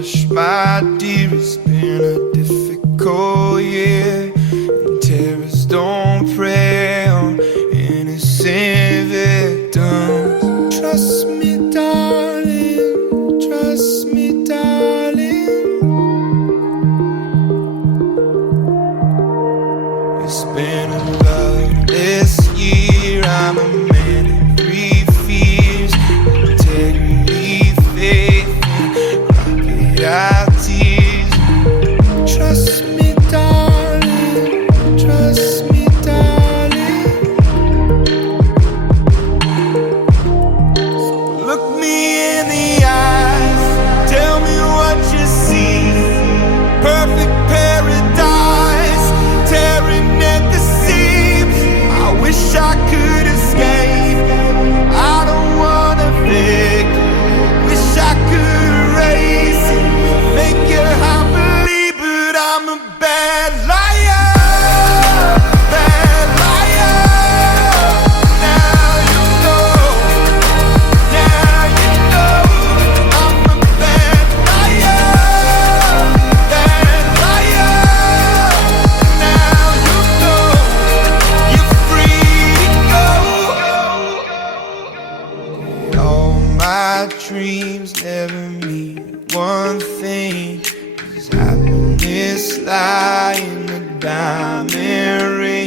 hush, my dear, it's been a difficult year, and terrorists don't prey on innocent victims. Trust me, darling, trust me, darling. It's been a loveless year. I'm a man of three fears: integrity, faith, and rocket out tears. Trust me, darling, trust me, darling. Look me in the eyes, tell me what you see. Perfect paradise, tearing at the seams. I wish I could escape. I don't wanna fake. Wish I could erase it, make your heart believe, but I'm a bad liar, bad liar. Now you know, now you know, I'm a bad liar, bad liar. Now you know, you're free to go. All my dreams never mean one thing, 'cause happiness lie in the down.